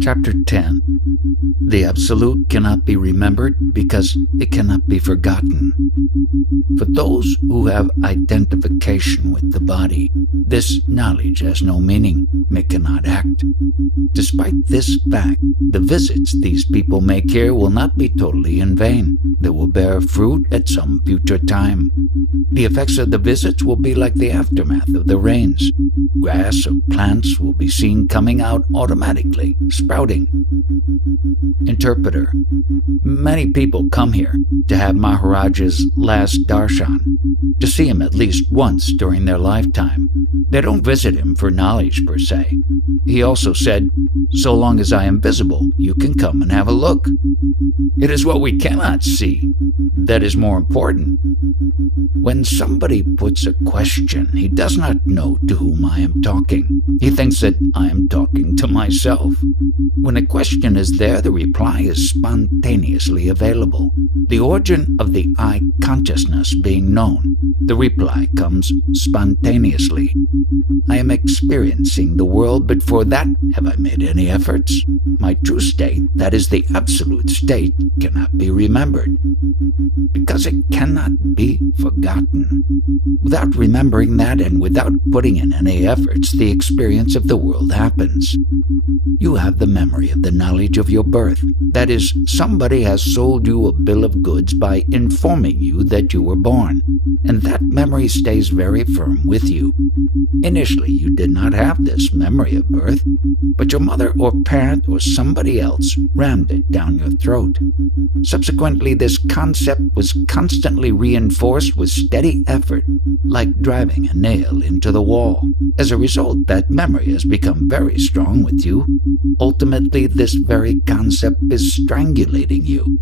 Chapter 10. The Absolute cannot be remembered because it cannot be forgotten. For those who have identification with the body, this knowledge has no meaning, it cannot act. Despite this fact, the visits these people make here will not be totally in vain. They will bear fruit at some future time. The effects of the visits will be like the aftermath of the rains. Grass or plants will be seen coming out automatically, sprouting. Interpreter. Many people come here to have Maharaj's last darshan, to see him at least once during their lifetime. They don't visit him for knowledge per se. He also said, so long as I am visible, you can come and have a look. It is what we cannot see that is more important. When somebody puts a question, he does not know to whom I am talking. He thinks that I am talking to myself. When a question is there, the reply is spontaneously available. The origin of the I consciousness being known, the reply comes spontaneously. I am experiencing the world, but for that have I made any efforts? My true state, that is the absolute state, cannot be remembered, because it cannot be forgotten. Without remembering that and without putting in any efforts, the experience of the world happens. You have the memory of the knowledge of your birth. That is, somebody has sold you a bill of goods by informing you that you were born, and that memory stays very firm with you. Initially, you did not have this memory of birth, but your mother or parent or somebody else rammed it down your throat. Subsequently, this concept was constantly reinforced with steady effort, like driving a nail into the wall. As a result, that memory has become very strong with you. Ultimately, this very concept is strangulating you.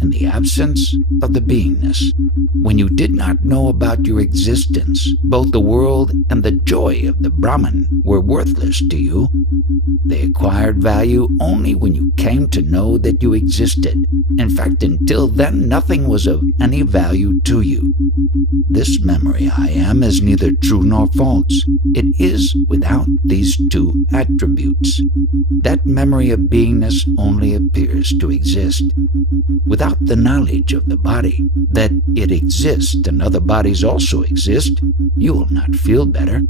In the absence of the beingness, when you did not know about your existence, both the world and the joy of the Brahman were worthless to you. They acquired value only when you came to know that you existed. In fact, until then, nothing was of any value to you. This memory I am is neither true nor false. It is without these two attributes. That memory of beingness only appears to exist. Without the knowledge of the body, that it exists and other bodies also exist, you will not feel better.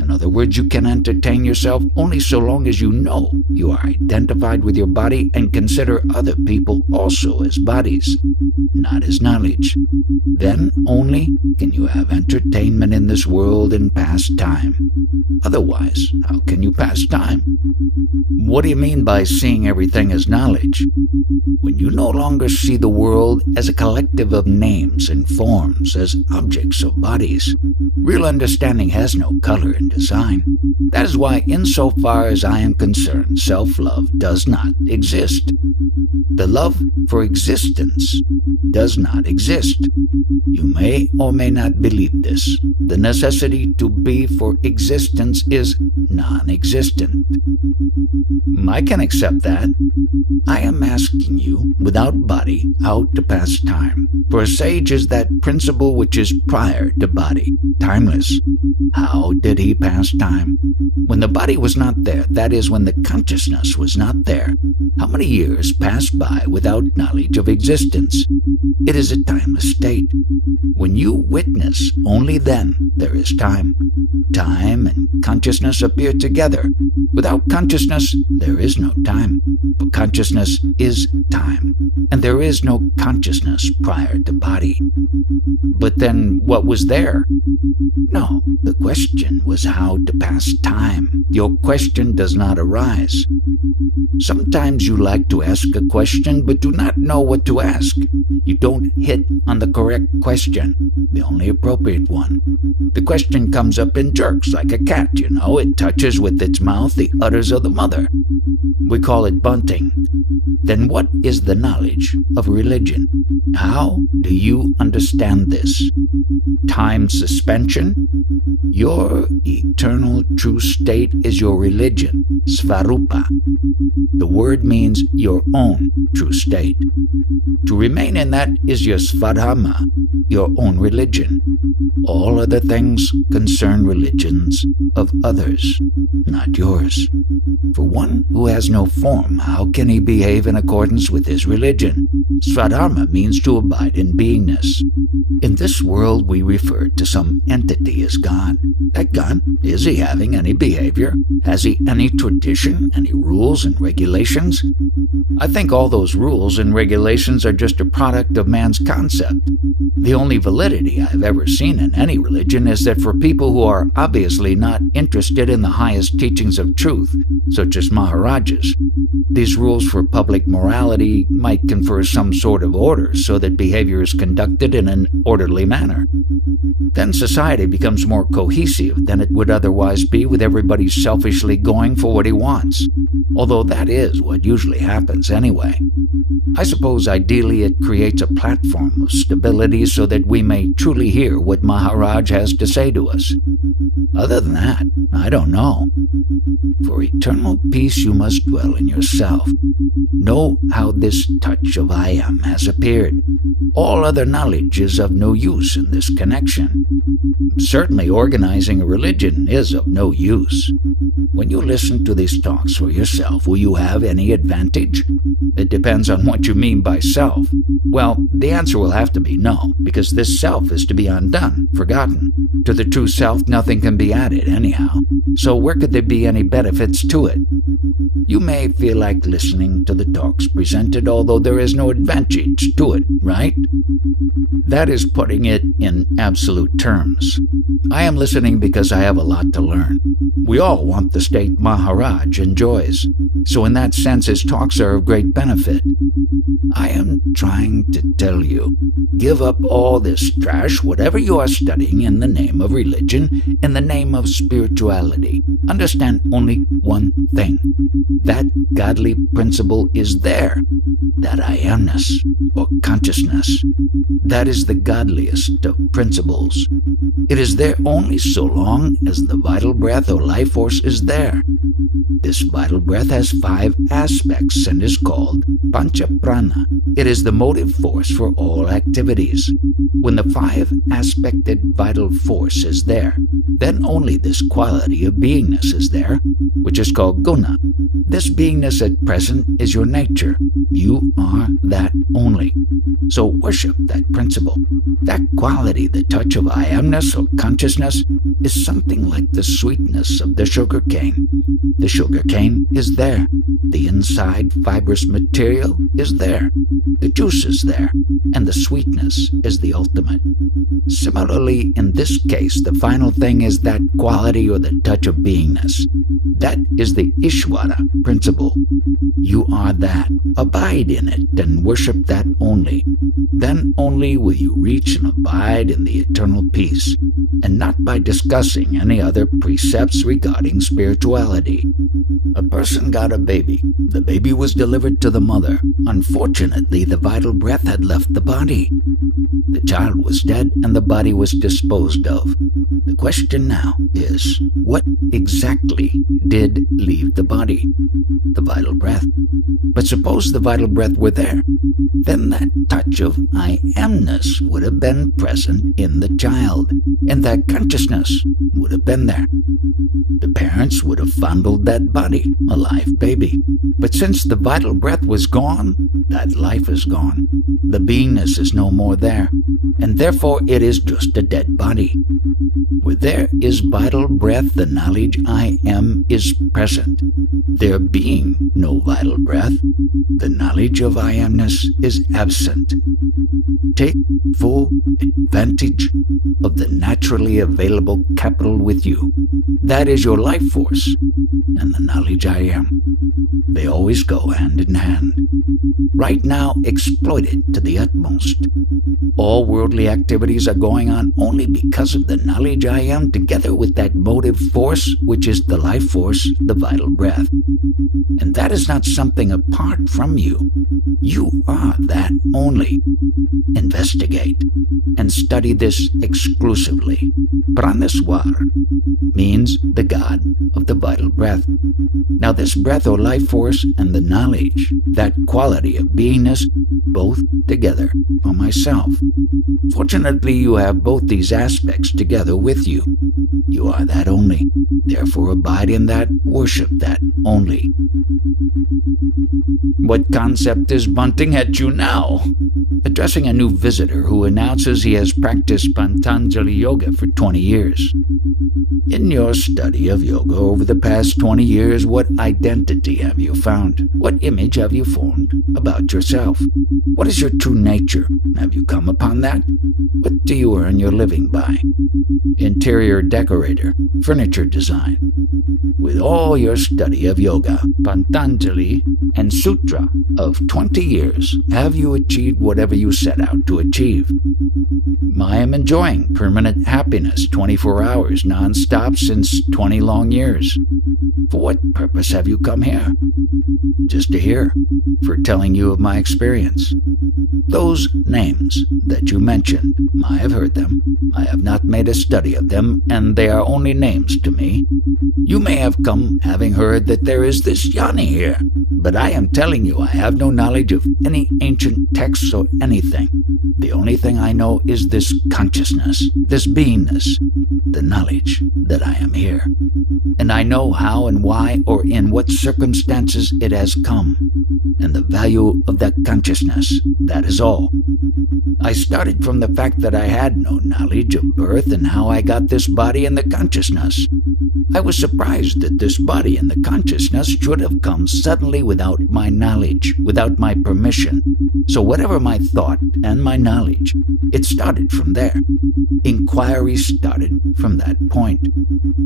In other words, you can entertain yourself only so long as you know you are identified with your body and consider other people also as bodies, not as knowledge. Then only can you have entertainment in this world and pass time. Otherwise, how can you pass time? What do you mean by seeing everything as knowledge? When you no longer see the world as a collective of names and forms, as objects or bodies, real understanding has no color and design. That is why, insofar as I am concerned, self-love does not exist. The love for existence does not exist. You may or may not believe this. The necessity to be for existence is non-existent. I can accept that. I am asking you, without body, how to pass time. For a sage is that principle which is prior to body, timeless. How did he pass time? When the body was not there, that is, when the consciousness was not there, how many years passed by without knowledge of existence? It is a timeless state. When you witness, only then there is time. Time and consciousness appear together. Without consciousness, there is no time. But consciousness is time, and there is no consciousness prior to body. But then what was there? No, the question was how to pass time. Your question does not arise. Sometimes you like to ask a question but do not know what to ask. You don't hit on the correct question, the only appropriate one. The question comes up in jerks like a cat, It touches with its mouth the udders of the mother. We call it bunting. Then what is the knowledge of religion? How do you understand this? Time suspension? Your eternal true state is your religion, svarupa. The word means your own true state. To remain in that is your svadharma, your own religion. All other things concern religions of others, not yours. For one who has no form, how can he behave in accordance with his religion? Svadharma means to abide in beingness. In this world we refer to some entity as God. That God, is he having any behavior? Has he any tradition, any rules and regulations? I think all those rules and regulations are just a product of man's concept. The only validity I've ever seen in any religion is that for people who are obviously not interested in the highest teachings of truth, such as Maharajas, these rules for public morality might confer some sort of order so that behavior is conducted in an orderly manner. Then society becomes more cohesive than it would otherwise be, with everybody selfishly going for what he wants, although that is what usually happens anyway. I suppose ideally it creates a platform of stability so that we may truly hear what Maharaj has to say to us. Other than that, I don't know. For eternal peace you must dwell in yourself. Know how this touch of I Am has appeared. All other knowledge is of no use in this connection. Certainly organizing a religion is of no use. When you listen to these talks for yourself, will you have any advantage? It depends on what you mean by self. Well, the answer will have to be no, because this self is to be undone, forgotten. To the true self, nothing can be added anyhow. So where could there be any benefits to it? You may feel like listening to the talks presented, although there is no advantage to it, right? That is putting it in absolute terms. I am listening because I have a lot to learn. We all want the state Maharaj enjoys, so in that sense his talks are of great benefit. I am trying to tell you, give up all this trash, whatever you are studying in the name of religion, in the name of spirituality. Understand only one thing. That godly principle is there. That I amness, or consciousness. That is the godliest of principles. It is there only so long as the vital breath or life force is there. This vital breath has 5 aspects and is called Pancha Prana. It is the motive force for all activities. When the 5-aspected vital force is there, then only this quality of beingness is there, which is called guna. This beingness at present is your nature. You are that only. So worship that principle. That quality, the touch of I amness or consciousness, is something like the sweetness of the sugar cane. The sugar cane is there. The inside fibrous material is there. The juice is there, and the sweetness is the ultimate. Similarly, in this case, the final thing is that quality or the touch of beingness. That is the Ishvara principle. You are that. Abide in it and worship that only. Then only will you reach and abide in the eternal peace, and not by discussing any other precepts regarding spirituality. A person got a baby. The baby was delivered to the mother. Unfortunately, the vital breath had left the body. The child was dead and the body was disposed of. The question now is, what exactly did leave the body? The vital breath. But suppose the vital breath were there, then that touch of I amness would have been present in the child, and that consciousness would have been there. The parents would have fondled that body, a live baby. But since the vital breath was gone, that life is gone. The beingness is no more there, and therefore it is just a dead body. Where there is vital breath, the knowledge I am is present. There being no vital breath, the knowledge of I amness is absent. Take full advantage of the naturally available capital with you. That is your life force and the knowledge I am. They always go hand in hand. Right now, exploit it to the utmost. All worldly activities are going on only because of the knowledge I am, together with that motive force, which is the life force, the vital breath. And that is not something apart from you. You are that only. Investigate and study this exclusively. Pranaswar means the God of the vital breath. Now this breath or life force and the knowledge, that quality of beingness, both together are myself. Fortunately, you have both these aspects together with you. You are that only. Therefore abide in that, worship that only. What concept is bunting at you now? Addressing a new visitor who announces he has practiced Patanjali Yoga for 20 years. In your study of yoga over the past 20 years, what identity have you found? What image have you formed about yourself? What is your true nature? Have you come upon that? What do you earn your living by? Interior decorator, furniture design. With all your study of yoga, Patanjali, and sutra of 20 years, have you achieved whatever you set out to achieve? I am enjoying permanent happiness 24 hours non-stop since 20 long years. For what purpose have you come here? Just to hear, for telling you of my experience. Those names that you mentioned, I have heard them. I have not made a study of them, and they are only names to me. You may have come having heard that there is this Yanni here, but I am telling you I have no knowledge of any ancient texts or anything. The only thing I know is this consciousness, this beingness, the knowledge that I am here. And I know how and why or in what circumstances it has come, and the value of that consciousness, that is all. I started from the fact that I had no knowledge of birth and how I got this body and the consciousness. I was surprised that this body and the consciousness should have come suddenly without my knowledge, without my permission. So whatever my thought and my knowledge, it started from there. Inquiry started from that point.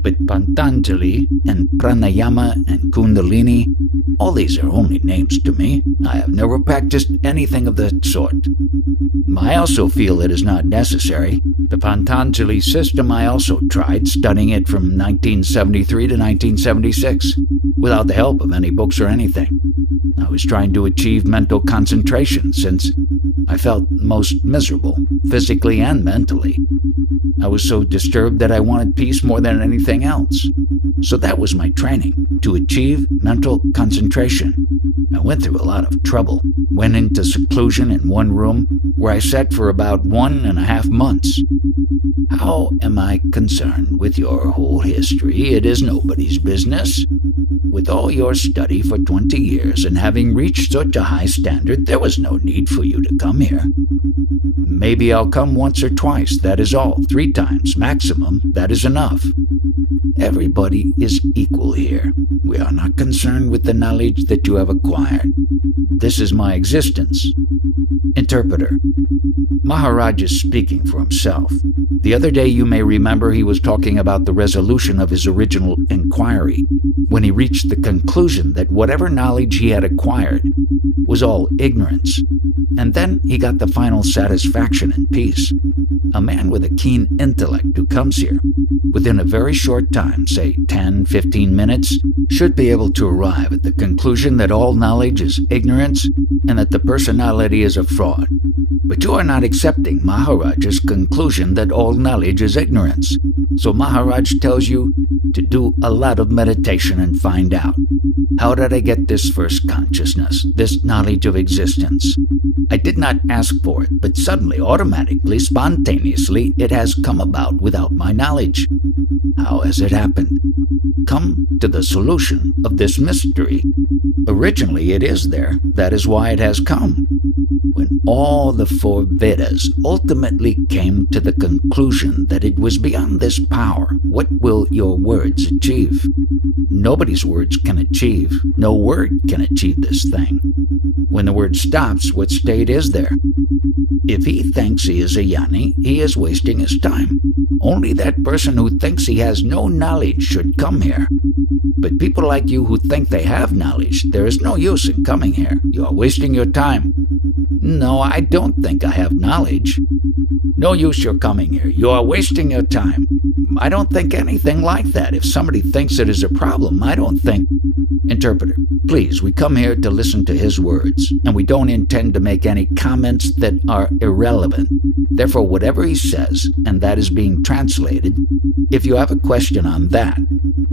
But Patanjali and Pranayama and Kundalini, all these are only names to me. I have never practiced anything of that sort. I also feel it is not necessary. The Patanjali system, I also tried studying it from 1973 to 1976, without the help of any books or anything. I was trying to achieve mental concentration since I felt most miserable, physically and mentally. I was so disturbed that I wanted peace more than anything else. So that was my training, to achieve mental concentration. I went through a lot of trouble, went into seclusion in one room where I sat for about 1.5 months. How am I concerned with your whole history? It is nobody's business. With all your study for 20 years and having reached such a high standard, there was no need for you to come here. Maybe I'll come once or twice, that is all. 3 times maximum, that is enough. Everybody is equal here. We are not concerned with the knowledge that you have acquired. This is my existence. Interpreter. Maharaj is speaking for himself. The other day you may remember he was talking about the resolution of his original inquiry, when he reached the conclusion that whatever knowledge he had acquired was all ignorance. And then he got the final satisfaction and peace. A man with a keen intellect who comes here, within a very short time, say 10, 15 minutes, should be able to arrive at the conclusion that all knowledge is ignorance and that the personality is a fraud. But you are not accepting Maharaj's conclusion that all knowledge is ignorance. So Maharaj tells you to do a lot of meditation and find out. How did I get this first consciousness, this knowledge of existence? I did not ask for it, but suddenly, automatically, spontaneously, it has come about without my knowledge. How has it happened? Come to the solution of this mystery. Originally it is there, that is why it has come. When all the 4 Vedas ultimately came to the conclusion that it was beyond this power, what will your words achieve? Nobody's words can achieve, no word can achieve this thing. When the word stops, what state is there? If he thinks he is a Yanni, he is wasting his time. Only that person who thinks he has no knowledge should come here. here. But people like you who think they have knowledge, there is no use in coming here. You are wasting your time. No, I don't think I have knowledge. No use your coming here. You are wasting your time. I don't think anything like that. If somebody thinks it is a problem, I don't think... Interpreter, please, we come here to listen to his words, and we don't intend to make any comments that are irrelevant. Therefore, whatever he says, and that is being translated, if you have a question on that,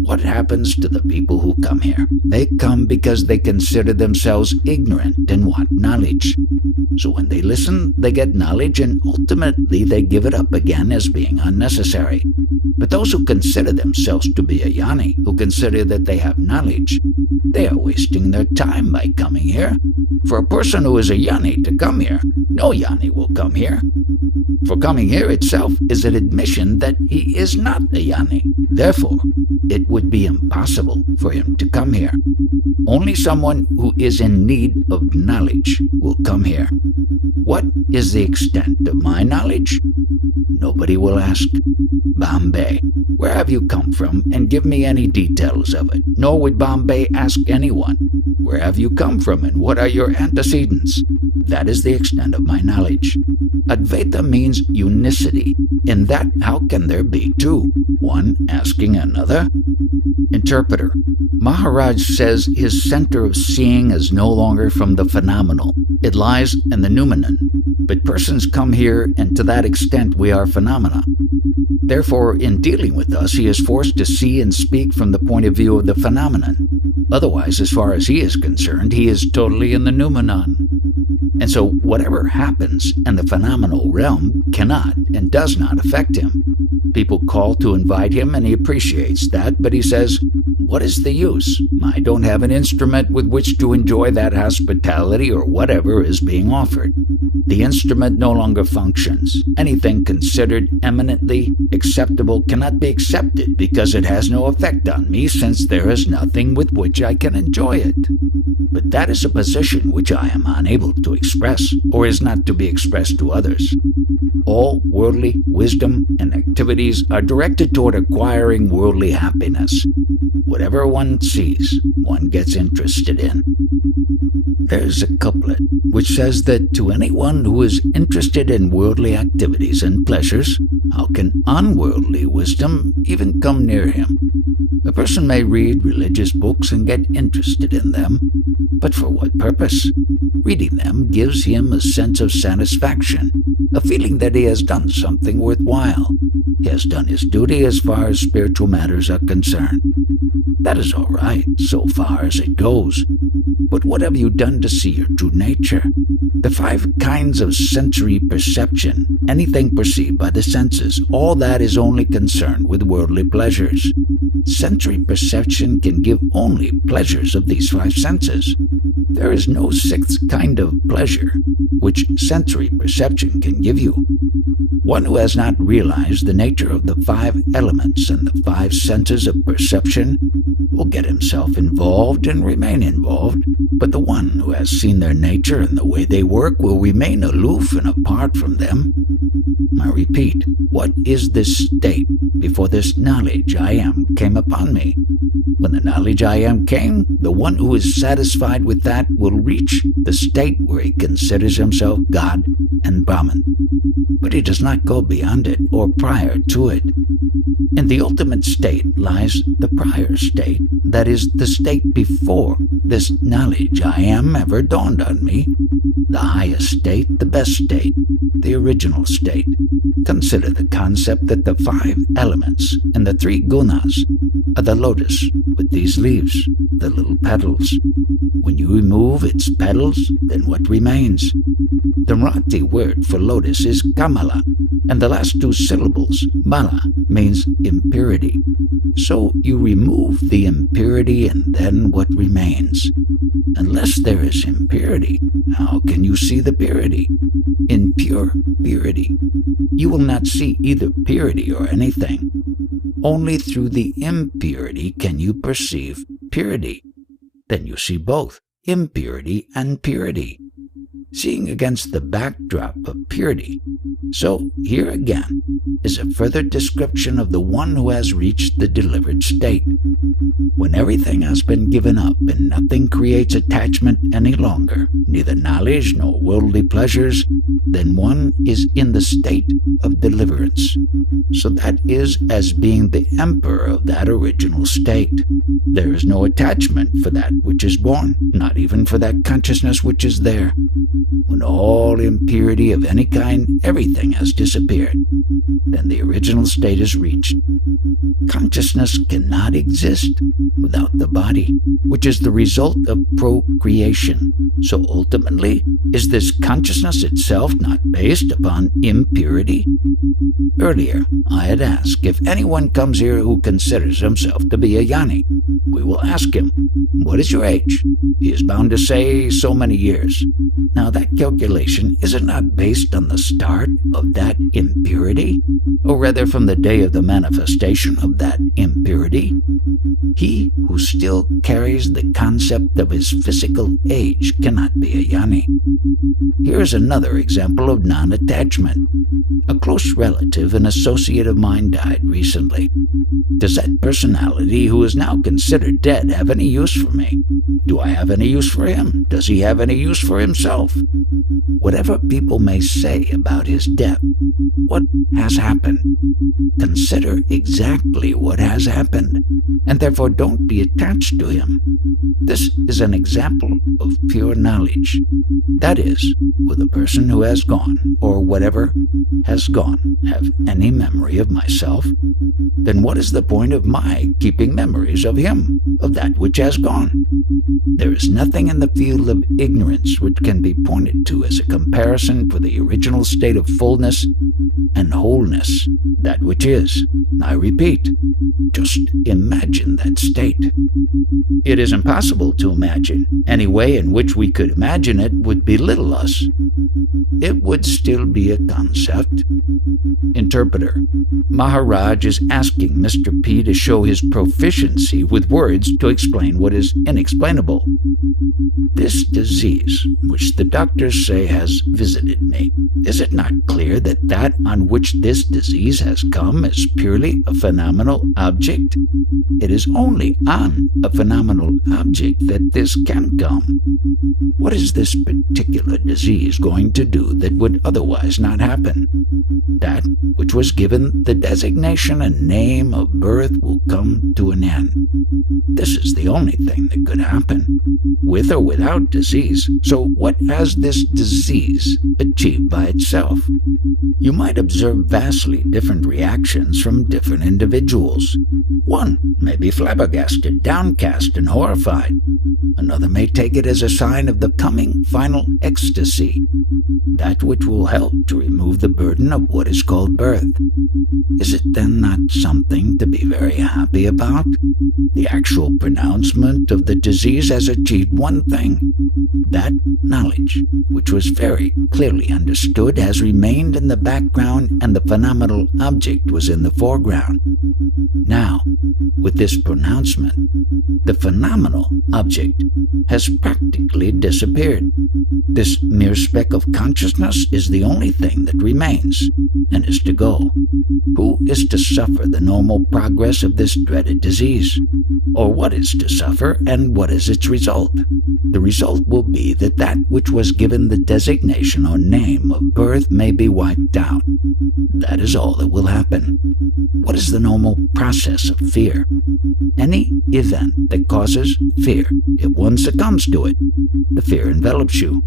what happens to the people who come here? They come because they consider themselves ignorant and want knowledge. So when they listen, they get knowledge, and ultimately they give it up again as being unnecessary. But those who consider themselves to be a jnani, who consider that they have knowledge, they are wasting their time by coming here. For a person who is a jnani to come here, no jnani will come here. For coming here itself is an admission that he is not a jnani. Therefore, it would be impossible for him to come here. Only someone who is in need of knowledge will come here. What is the extent of my knowledge? Nobody will ask, Bombay, where have you come from, and give me any details of it. Nor would Bombay ask anyone, where have you come from and what are your antecedents? That is the extent of my knowledge. Advaita means unicity. In that, how can there be two, one asking another? Interpreter, Maharaj says his center of seeing is no longer from the phenomenal. It lies in the noumenon. But persons come here, and to that extent we are phenomena. Therefore, in dealing with us, he is forced to see and speak from the point of view of the phenomenon. Otherwise, as far as he is concerned, he is totally in the noumenon. And so whatever happens in the phenomenal realm cannot and does not affect him. People call to invite him, and he appreciates that, but he says, what is the use? I don't have an instrument with which to enjoy that hospitality or whatever is being offered. The instrument no longer functions. Anything considered eminently acceptable cannot be accepted because it has no effect on me, since there is nothing with which I can enjoy it. But that is a position which I am unable to express, or is not to be expressed to others. All worldly wisdom and activities are directed toward acquiring worldly happiness. Whatever one sees, one gets interested in. There's a couplet which says that to anyone who is interested in worldly activities and pleasures, how can unworldly wisdom even come near him? A person may read religious books and get interested in them, but for what purpose? Reading them gives him a sense of satisfaction, a feeling that he has done something worthwhile. He has done his duty as far as spiritual matters are concerned. That is all right, so far as it goes. But what have you done to see your true nature? The 5 kinds of sensory perception, anything perceived by the senses, all that is only concerned with worldly pleasures. Sensory perception can give only pleasures of these 5 senses. There is no 6th kind of pleasure which sensory perception can give you. One who has not realized the nature of the 5 elements and the 5 senses of perception will get himself involved and remain involved, but the one who has seen their nature and the way they work will remain aloof and apart from them. I repeat, what is this state before this knowledge I am came upon me? When the knowledge I am came, the one who is satisfied with that will reach the state where he considers himself God and Brahman. But he does not go beyond it or prior to it. In the ultimate state lies the prior state, that is, the state before this knowledge I am ever dawned on me. The highest state, the best state, the original state. Consider the concept that the 5 elements and the 3 gunas are the lotus with these leaves, the little petals. When you remove its petals, then what remains? The Marathi word for lotus is kamala, and the last 2 syllables, mala, means impurity. So you remove the impurity, and then what remains? Unless there is impurity, how can you see the purity? In pure purity, you will not see either purity or anything. Only through the impurity can you perceive purity. Then you see both impurity and purity. seeing against the backdrop of purity. So here again is a further description of the one who has reached the delivered state. When everything has been given up and nothing creates attachment any longer, neither knowledge nor worldly pleasures, then one is in the state of deliverance. So that is as being the emperor of that original state. There is no attachment for that which is born, not even for that consciousness which is there. When all impurity of any kind, everything has disappeared, then the original state is reached. Consciousness cannot exist without the body, which is the result of procreation. So ultimately, is this consciousness itself not based upon impurity? Earlier, I had asked if anyone comes here who considers himself to be a yani. We will ask him, "What is your age?" He is bound to say so many years. Now that calculation, is it not based on the start of that impurity? Or rather from the day of the manifestation of that impurity? He who still carries the concept of his physical age cannot be a yani. Here is another example of non-attachment. A close relative and associate of mine died recently. Does that personality who is now considered dead have any use for me? Do I have any use for him? Does he have any use for himself? Whatever people may say about his death, what has happened? Consider exactly what has happened, and therefore don't be attached to him. This is an example of pure knowledge. That is, will the person who has gone, or whatever has gone, have any memory of myself? Then what is the point of my keeping memories of him, of that which has gone? There is nothing in the field of ignorance which can be pointed to as a comparison for the original state of fullness and wholeness, that which is. I repeat, just imagine that state. It is impossible to imagine. Any way in which we could imagine it would belittle us. It would still be a concept. Interpreter: Maharaj is asking Mr. P to show his proficiency with words to explain what is inexplainable. This disease, which the doctors say has visited me, is it not clear that that on which this disease has come is purely a phenomenal object? It is only on a phenomenal object that this can come. What is this particular disease going to do that would otherwise not happen? That which was given the designation and name of birth will come to an end. This is the only thing that could happen, with or without disease. So what has this disease achieved by itself? You might observe vastly different reactions from different individuals. One may be flabbergasted, downcast, and horrified. Another may take it as a sign of the coming final ecstasy, that which will help to remove the burden of what is called birth. Is it then not something to be very happy about? The actual pronouncement of the disease has achieved one thing. That knowledge, which was very clearly understood, has remained in the background and the phenomenal object was in the foreground. Now, with this pronouncement, the phenomenal object has practically disappeared. This mere speck of consciousness is the only thing that remains and is to go. Who is to suffer the normal progress of this dreaded disease? Or what is to suffer, and what is its result? The result will be that that which was given the designation or name of birth may be wiped out. That is all that will happen. What is the normal process of fear? Any event that causes fear, if one succumbs to it, the fear envelops you.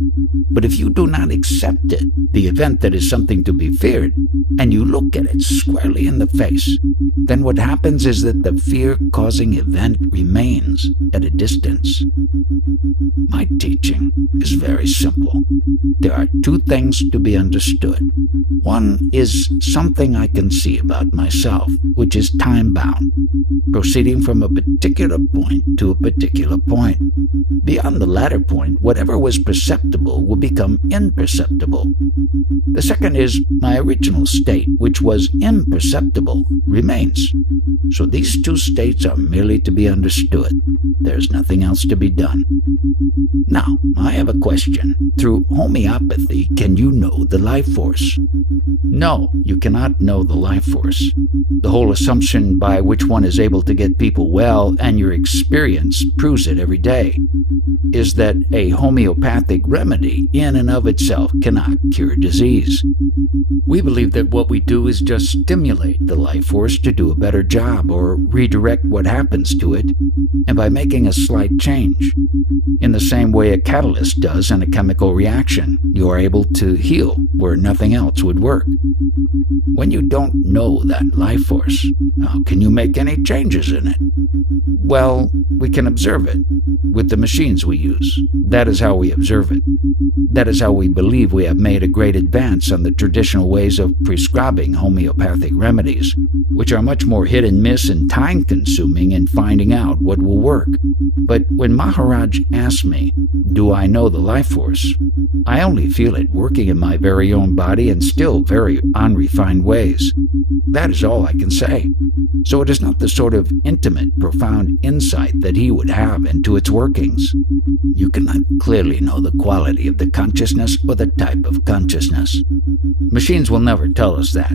But if you do not accept it, the event that is something to be feared, and you look at it squarely in the face, then what happens is that the fear-causing event remains at a distance. My teaching is very simple. There are two things to be understood. One is something I can see about myself, which is time-bound, proceeding from a particular point to a particular point. Beyond the latter point, whatever was perceptible will become imperceptible. The second is my original state, which was imperceptible, remains. So these two states are merely to be understood. There's nothing else to be done. Now, I have a question. question, through homeopathy, can you know the life force? No, you cannot know the life force. The whole assumption by which one is able to get people well, and your experience proves it every day, is that a homeopathic remedy in and of itself cannot cure disease. We believe that what we do is just stimulate the life force to do a better job or redirect what happens to it, and by making a slight change. In the same way a catalyst does in a chemical reaction, you are able to heal where nothing else would work. When you don't know that life force, how can you make any changes in it? Well, we can observe it with the machines we use. That is how we observe it. That is how we believe we have made a great advance on the traditional ways of prescribing homeopathic remedies, which are much more hit and miss and time-consuming in finding out what will work. But when Maharaj asked me, do I know the life force, I only feel it working in my very own body in still very unrefined ways. That is all I can say. So it is not the sort of intimate, profound insight that he would have into its workings. You cannot clearly know the quality of the consciousness or the type of consciousness. Machines will never tell us that.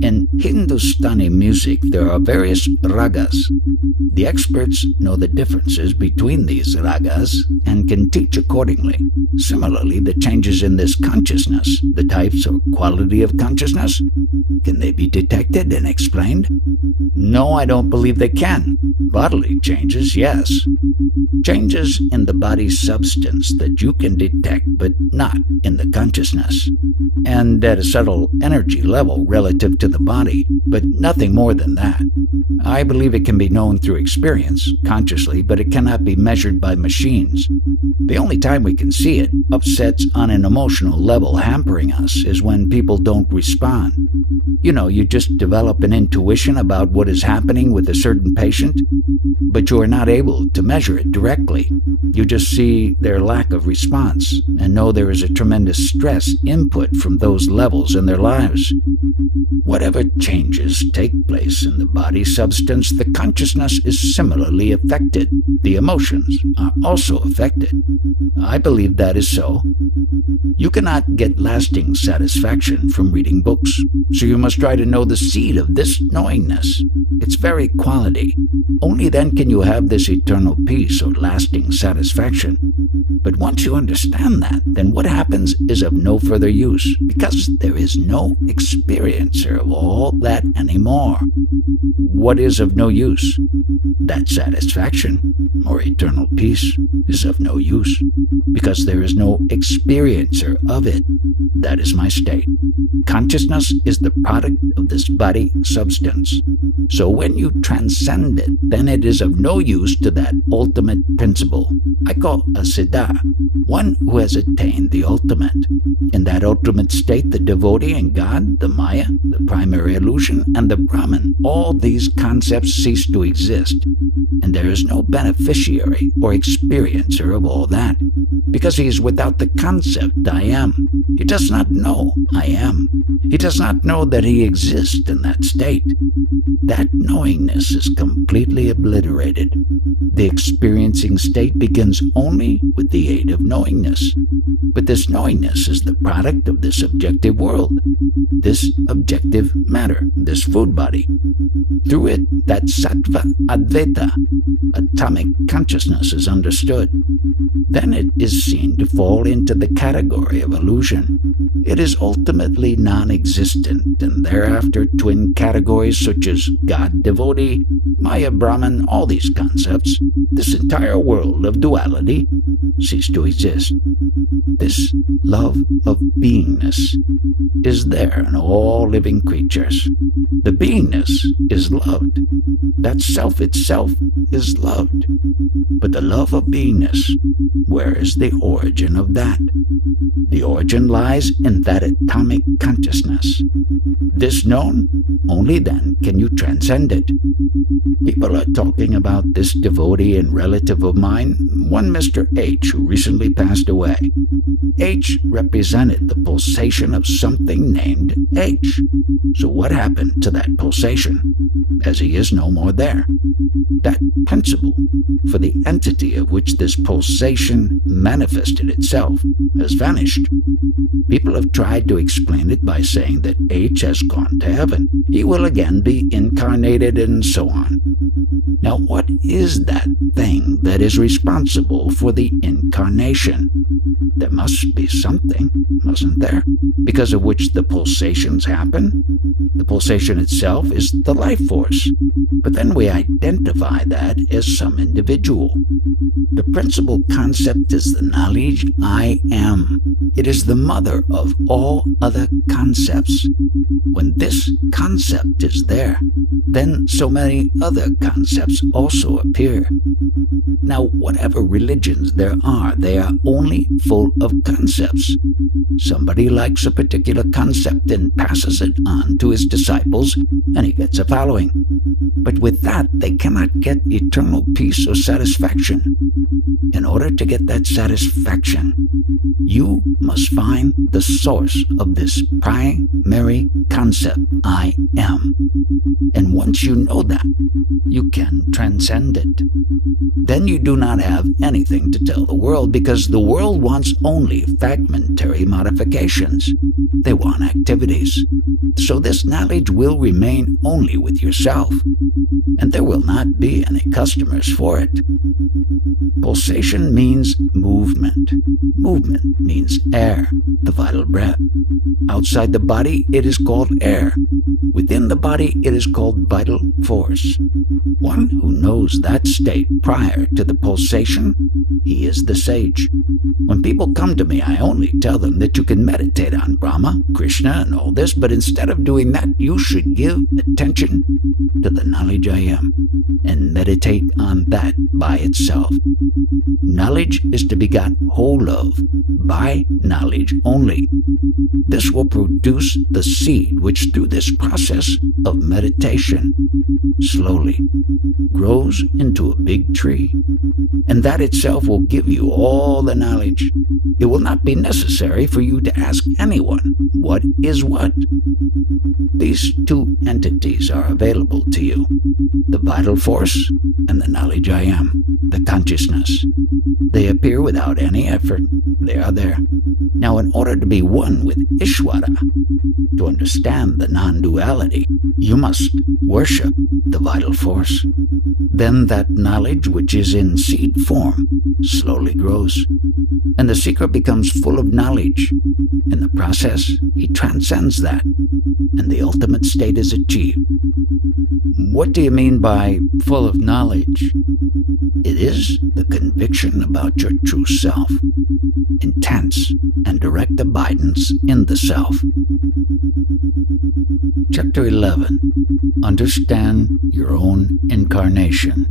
In Hindustani music, there are various ragas. The experts know the differences between these ragas and can teach accordingly. Similarly, the changes in this consciousness, the types or quality of consciousness, can they be detected and explained? No, I don't believe they can. Bodily changes, yes. Changes in the body's substance that you can detect, but not in the consciousness. And at a subtle energy level relative to the body, but nothing more than that. I believe it can be known through experience, consciously, but it cannot be measured by machines. The only time we can see it, upsets on an emotional level hampering us, is when people don't respond. You know, you just develop an intuition about what is happening with a certain patient, but you are not able to measure it directly. You just see their lack of response and know there is a tremendous stress input from those levels in their lives. Whatever changes take place in the body substance, the consciousness is similarly affected. The emotions are also affected. I believe that is so. You cannot get lasting satisfaction from reading books, so you must try to know the seed of this knowingness, its very quality. Only then can you have this eternal peace or lasting satisfaction. But once you understand that, then what happens is of no further use, because there is no experiencer of all that anymore. What is of no use? That satisfaction, or eternal peace, is of no use, because there is no experiencer of it. That is my state. Consciousness is the product of this body substance. So when you transcend it, then it is of no use to that ultimate principle. I call a siddha, one who has attained the ultimate. In that ultimate state, the devotee and God, the Maya, the primary illusion, and the Brahman, all these concepts cease to exist, and there is no beneficiary or experiencer of all that, because he is without the concept I am. He does not know I am. He does not know that he exists in that state. That knowingness is completely obliterated. The experiencing state begins only with the aid of knowingness. But this knowingness is the product of this objective world, this objective matter, this food body. Through it, that sattva advaita, atomic consciousness, is understood. Then it is seen to fall into the category of illusion. It is ultimately non-existent, and thereafter twin categories such as God, devotee, Maya, Brahman, all these concepts, this entire world of duality, cease to exist. This love of beingness is there in all living creatures. The beingness is loved. That self itself is loved. But the love of beingness, where is the origin of that? The origin lies in that atomic consciousness. This known, only then can you transcend it. People are talking about this devotee and relative of mine, one Mr. H, who recently passed away. H represented the pulsation of something named H. So what happened to that pulsation, as he is no more there? That principle for the entity of which this pulsation manifested itself has vanished. People have tried to explain it by saying that H has gone to heaven. He will again be incarnated and so on. Now, what is that thing that is responsible for the incarnation? There must be something, mustn't there, because of which the pulsations happen? The pulsation itself is the life force, but then we identify that as some individual. The principal concept is the knowledge I am. It is the mother of all other concepts. When this concept is there, then so many other concepts also appear. Now, whatever religions there are, they are only full of concepts. Somebody likes a particular concept and passes it on to his disciples, and he gets a following. But with that, they cannot get eternal peace or satisfaction. In order to get that satisfaction, you must find the source of this primary concept, I am. And once you know that, you can transcend it. Then you do not have anything to tell the world, because the world wants only fragmentary modifications. They want activities. So this knowledge will remain only with yourself, and there will not be any customers for it. Pulsation means movement. Movement means air, the vital breath. Outside the body, it is called air. Within the body, it is called vital force. One who knows that state prior to the pulsation, he is the sage. When people come to me, I only tell them that you can meditate on Brahma, Krishna, and all this, but instead of doing that, you should give attention to the knowledge I am and meditate on that by itself. Knowledge is to be got hold of by knowledge only. This will produce the seed which, through this process of meditation, slowly grows into a big tree, and that itself will give you all the knowledge. It will not be necessary for you to ask anyone what is what. These two entities are available to you, the vital force and the knowledge I am, the consciousness. They appear without any effort. They are there. Now, in order to be one with Ishvara, to understand the non-duality, you must worship the vital force. Then that knowledge which is in seed form slowly grows, and the seeker becomes full of knowledge. In the process, he transcends that, and the ultimate state is achieved. What do you mean by full of knowledge? It is the conviction about your true self, intense and direct abidance in the self. Chapter 11. Understand your own incarnation.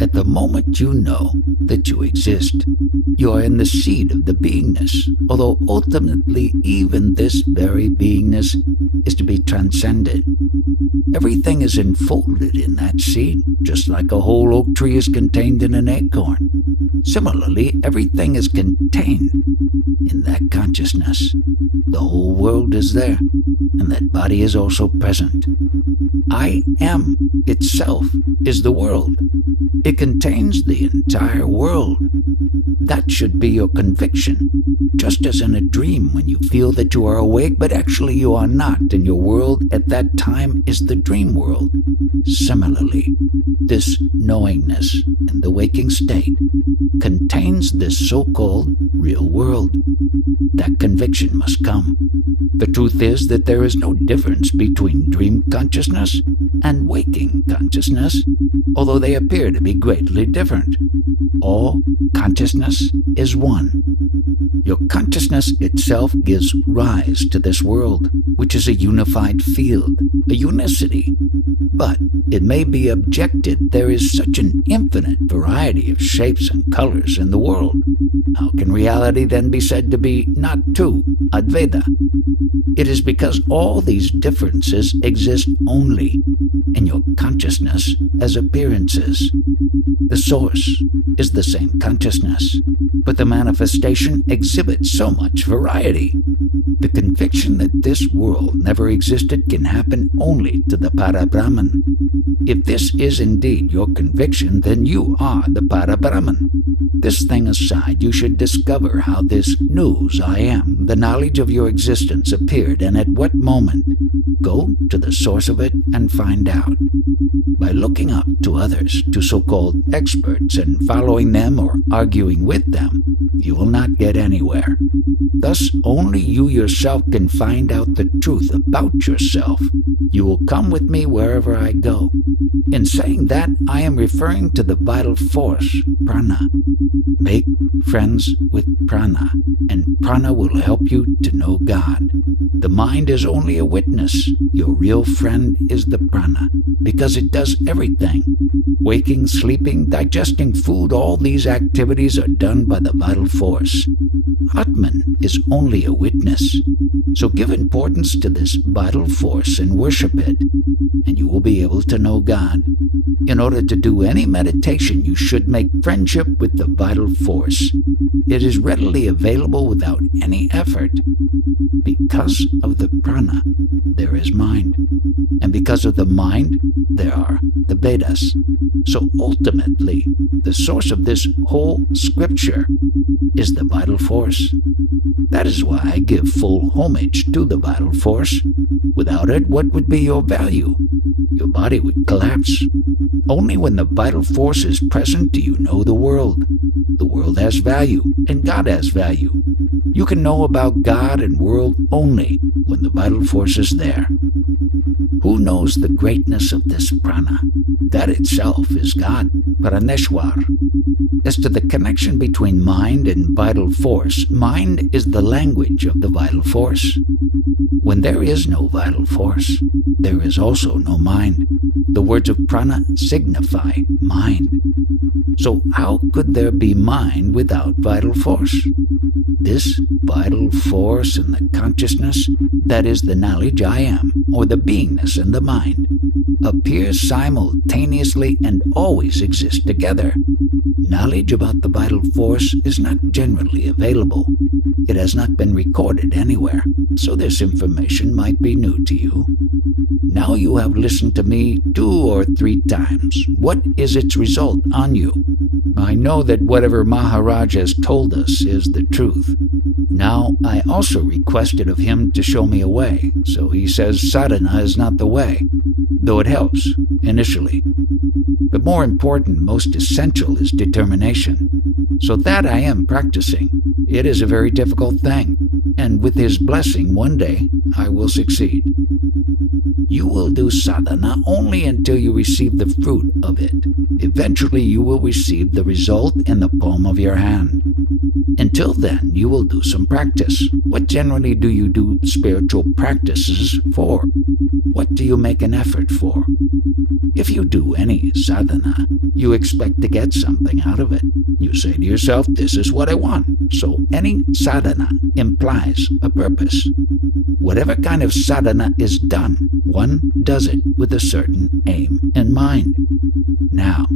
At the moment you know that you exist, you are in the seed of the beingness, although ultimately even this very beingness is to be transcended. Everything is enfolded in that seed, just like a whole oak tree is contained in an acorn. Similarly, everything is contained in that consciousness. The whole world is there, and that body is also present. I am itself is the world. It contains the entire world. That should be your conviction, just as in a dream when you feel that you are awake, but actually you are not, and your world at that time is the dream world. Similarly, this knowingness in the waking state contains this so-called real world. That conviction must come. The truth is that there is no difference between dream consciousness and waking consciousness, although they appear to be greatly different. All consciousness is one. Your consciousness itself gives rise to this world, which is a unified field, a unicity. But it may be objected there is such an infinite variety of shapes and colors in the world. How can reality then be said to be not two, Advaita? It is because all these differences exist only in your consciousness. consciousness as appearances. The source is the same consciousness, but the manifestation exhibits so much variety. The conviction that this world never existed can happen only to the Parabrahman. If this is indeed your conviction, then you are the Parabrahman. This thing aside, you should discover how this news I am, the knowledge of your existence, appeared and at what moment. Go to the source of it and find out. By looking up to others, to so-called experts, and following them or arguing with them, you will not get anywhere. Thus, only you yourself can find out the truth about yourself. You will come with me wherever I go. In saying that, I am referring to the vital force, prana. Make friends with prana, and prana will help you to know God. The mind is only a witness. Your real friend is the prana, because it does everything. Waking, sleeping, digesting food, all these activities are done by the vital force. Atman is only a witness. So give importance to this vital force and worship it, and you will be able to know God. In order to do any meditation, you should make friendship with the vital force. It is readily available without any effort. Because of the prana, there is mind. And because of the mind, there are the Vedas. So ultimately, the source of this whole scripture is the vital force. That is why I give full homage to the vital force. Without it, what would be your value? Your body would collapse. Only when the vital force is present do you know the world. The world has value, and God has value. You can know about God and world only when the vital force is there. Who knows the greatness of this prana? That itself is God, Paraneshwar. As to the connection between mind and vital force, mind is the language of the vital force. When there is no vital force, there is also no mind. The words of prana signify mind. So how could there be mind without vital force? This vital force and the consciousness, that is the knowledge I am, or the beingness in the mind, appears simultaneously and always exist together. Knowledge about the vital force is not generally available. It has not been recorded anywhere, so this information might be new to you. Now you have listened to me 2 or 3 times. What is its result on you? I know that whatever Maharaj has told us is the truth. Now, I also requested of him to show me a way, so he says sadhana is not the way, though it helps, initially. But more important, most essential, is determination. So that I am practicing. It is a very difficult thing, and with his blessing, one day I will succeed. You will do sadhana only until you receive the fruit of it. Eventually you will receive the result in the palm of your hand. Until then, you will do some practice. What generally do you do spiritual practices for? What do you make an effort for? If you do any sadhana, you expect to get something out of it. You say to yourself, this is what I want. So any sadhana implies a purpose. Whatever kind of sadhana is done, one does it with a certain aim in mind. Now,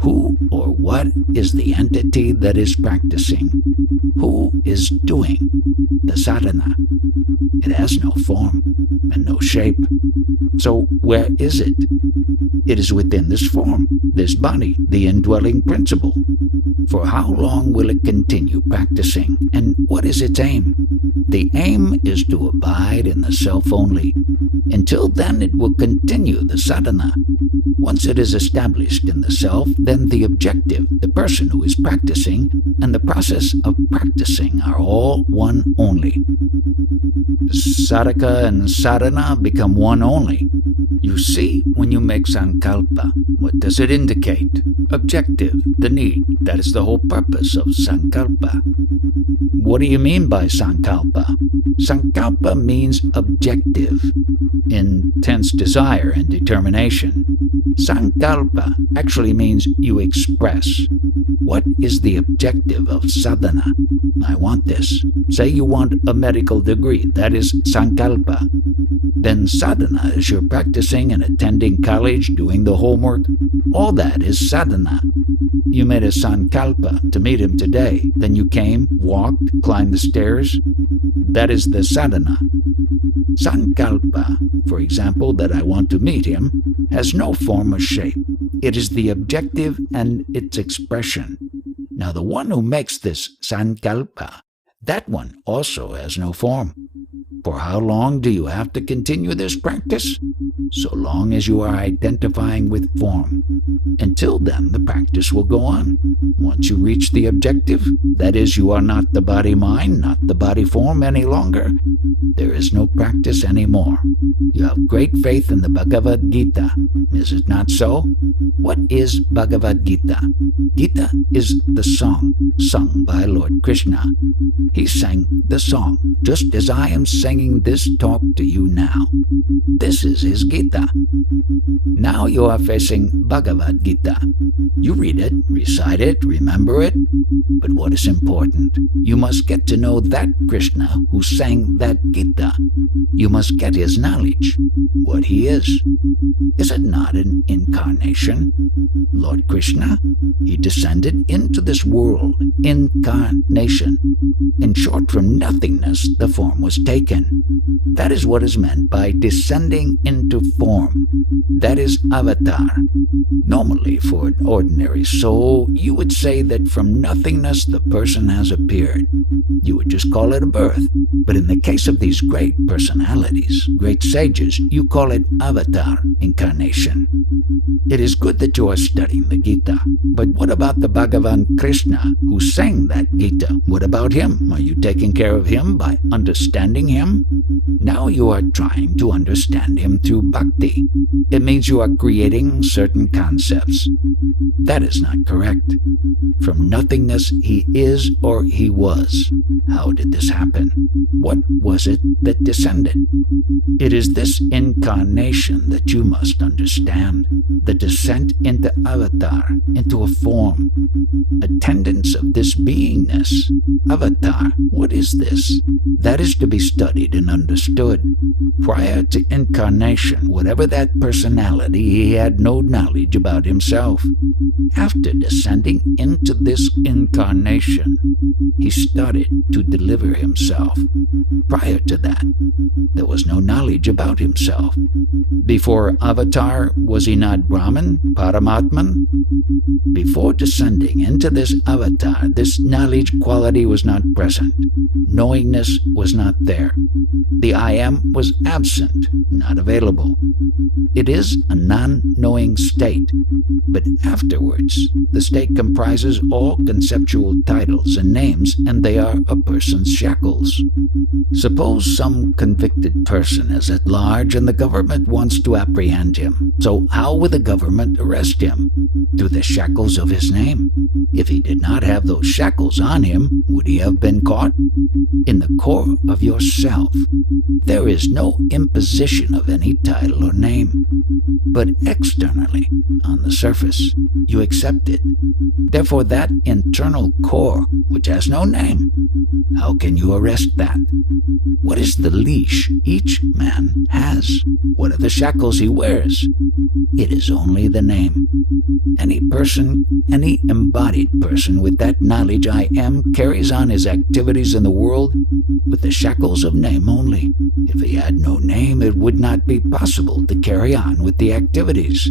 who or what is the entity that is practicing? Who is doing the sadhana? It has no form and no shape. So where is it? It is within this form, this body, the indwelling principle. For how long will it continue practicing, and what is its aim? The aim is to abide in the self only. Until then, it will continue the sadhana. Once it is established in the self, then the objective, the person who is practicing, and the process of practicing are all one only. Sadhaka and sadhana become one only. You see, when you make sankalpa, what does it indicate? Objective, the need. That is the whole purpose of sankalpa. What do you mean by sankalpa? Sankalpa means objective, intense desire and determination. Sankalpa actually means you express. What is the objective of sadhana? I want this. Say you want a medical degree. That is sankalpa. Then sadhana is your practicing and attending college, doing the homework. All that is sadhana. You made a sankalpa to meet him today. Then you came, walked, climbed the stairs. That is the sadhana. Sankalpa, for example, that I want to meet him, has no form or shape. It is the objective and its expression. Now the one who makes this sankalpa, that one also has no form. For how long do you have to continue this practice? So long as you are identifying with form. Until then, the practice will go on. Once you reach the objective, that is, you are not the body-mind, not the body-form any longer, there is no practice anymore. You have great faith in the Bhagavad Gita. Is it not so? What is Bhagavad Gita? Gita is the song sung by Lord Krishna. He sang the song, just as I am singing this talk to you now. This is his Gita. Now you are facing Bhagavad Gita. You read it, recite it, remember it. But what is important? You must get to know that Krishna who sang that Gita. You must get his knowledge, what he is. Is it not an incarnation? Lord Krishna, he descended into this world, incarnation. In short, from nothingness the form was taken. That is what is meant by descending into form. That is avatar. Normally, for an ordinary soul, you would say that from nothingness the person has appeared. You would just call it a birth. But in the case of these great personalities, great sages, you call it avatar, incarnation. It is good that you are studying the Gita, but what about the Bhagavan Krishna who sang that Gita? What about him? Are you taking care of him by understanding him? Now you are trying to understand him through bhakti. It means you are creating certain concepts. That is not correct. From nothingness he is or he was. How did this happen? What was it that descended? It is this incarnation that you must understand. The descent into avatar, into a form. Attendance of this beingness. Avatar, what is this? That is to be studied and understood. Prior to incarnation, whatever that personality, he had no knowledge about himself. After descending into this incarnation, he started to deliver himself. Prior to that, there was no knowledge about himself. Before avatar, was he not Brahman, Paramatman? Before descending into this avatar, this knowledge quality was not present. Knowingness was not there. The I am was absent, not available. It is a non-knowing state, but afterwards, the state comprises all conceptual titles and names, and they are a person's shackles. Suppose some convicted person is at large and the government wants to apprehend him. So how would the government arrest him? Through the shackles of his name. If he did not have those shackles on him, would he have been caught? In the core of yourself, there is no imposition of any title or name. But externally, on the surface, you accept it. Therefore, that internal core, which has no name, how can you arrest that? What is the leash each man has? What are the shackles he wears? It is only the name. Any person, any embodied person with that knowledge I am carries on his activities in the world with the shackles of name only. If he had no name, it would not be possible to carry on with the activities.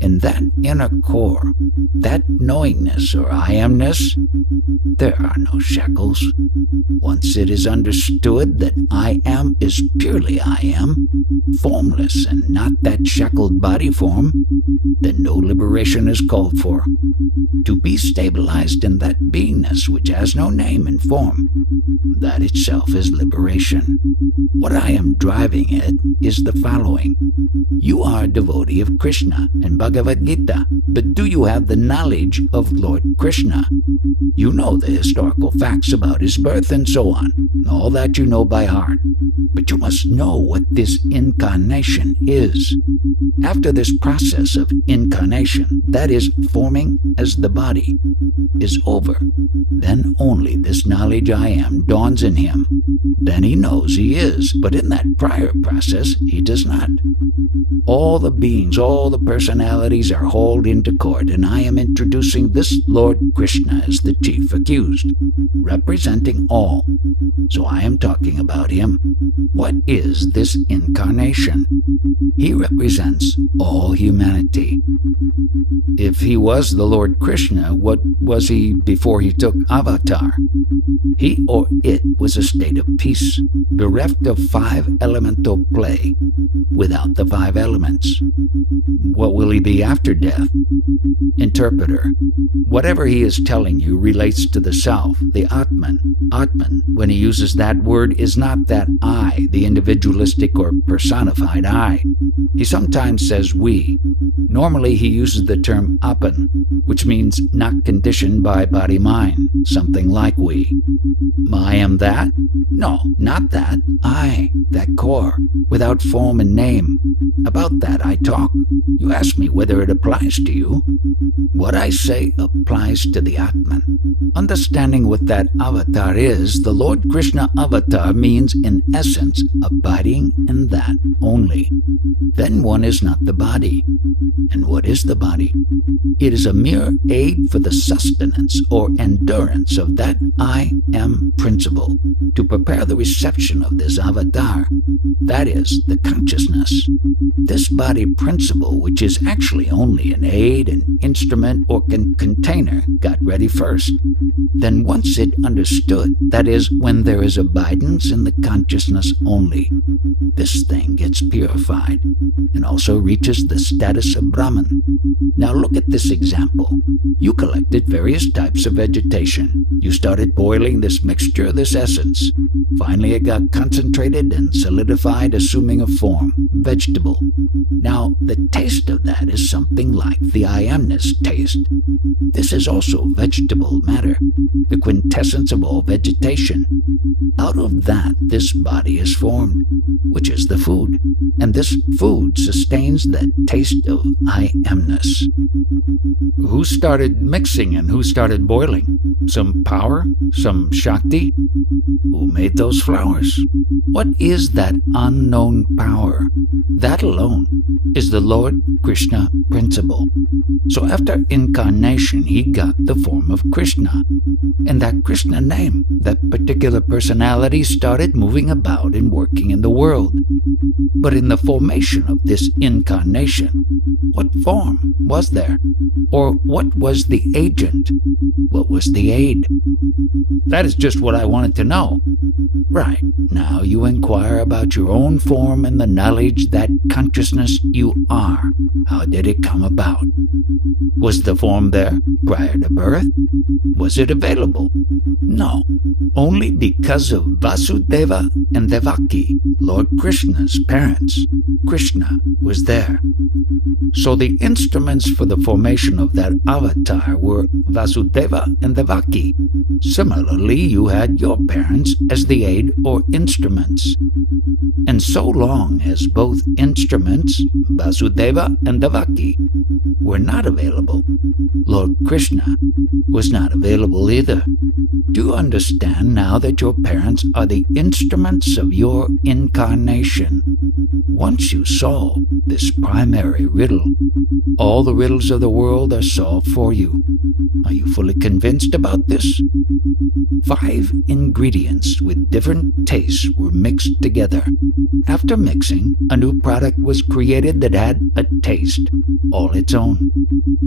In that inner core, that knowingness or I amness, there are no shackles. Once it is understood that I am is purely I am, formless and not that shackled body form, then no liberation is called for. To be stabilized in that beingness which has no name and form, that itself is liberation. What I am driving at is the following. You are a devotee of Krishna in Bhagavad Gita, but do you have the knowledge of Lord Krishna? You know the historical facts about his birth and so on, all that you know by heart. But you must know what this incarnation is. After this process of incarnation, that is, forming as the body, is over, then only this knowledge I am dawns in him. Then he knows he is, but in that prior process, he does not. All the beings, all the personalities are hauled into court, and I am introducing this Lord Krishna as the chief accused, representing all. So I am talking about him. What is this incarnation? He represents all humanity. If he was the Lord Krishna, what was he before he took avatar? He or it was a state of peace, bereft of 5 elemental play, without the 5 elements. What will he be after death? Interpreter. Whatever he is telling you relates to the self, the Atman. Atman, when he uses that word, is not that I, the individualistic or personified I. He sometimes says we. Normally he uses the term apan, which means not conditioned by body-mind, something like we. I am that? No, not that. I, that core, without form and name. About that I talk. You ask me whether it applies to you. What I say applies to the Atman. Understanding what that avatar is, the Lord Krishna avatar means in essence abiding in that only. Then one is not the body. And what is the body? It is a mere aid for the sustenance or endurance of that I am principle, to prepare the reception of this avatar, that is, the consciousness. This body principle, which is actually only an aid, an instrument, or container, got ready first. Then once it understood, that is, when there is abidance in the consciousness only, this thing gets purified and also reaches the status of Brahman. Now look at this example. You collected various types of vegetation. You started boiling this mixture, this essence. Finally it got concentrated and solidified, assuming a form, vegetable. Now the taste of that is something like the I amness taste. This is also vegetable matter, the quintessence of all vegetation. Out of that this body is formed, which is the food, and this food sustains that taste of I amness. Who started mixing and who started boiling? Some power? Some Shakti? Who made those flowers? What is that unknown power? That alone is the Lord Krishna principle. So after incarnation, he got the form of Krishna. And that Krishna name, that particular personality, started moving about and working in the world. But in the formation of this incarnation, what form was there? Or what was the agent? What was the aid? That is just what I wanted to know. Right, now you inquire about your own form and the knowledge that consciousness you are. How did it come about? Was the form there prior to birth? Was it available? No, only because of Vasudeva and Devaki, Lord Krishna's parents. Krishna was there. So the instruments for the formation of that avatar were Vasudeva and Devaki. Similarly, you had your parents as the aid or instruments. And so long as both instruments, Vasudeva and Devaki, were not available, Lord Krishna was not available either. Do you understand now that your parents are the instruments of your incarnation? Once you solve this primary riddle, all the riddles of the world are solved for you. Are you fully convinced about this? 5 ingredients with different tastes were mixed together. After mixing, a new product was created that had a taste, all its its own.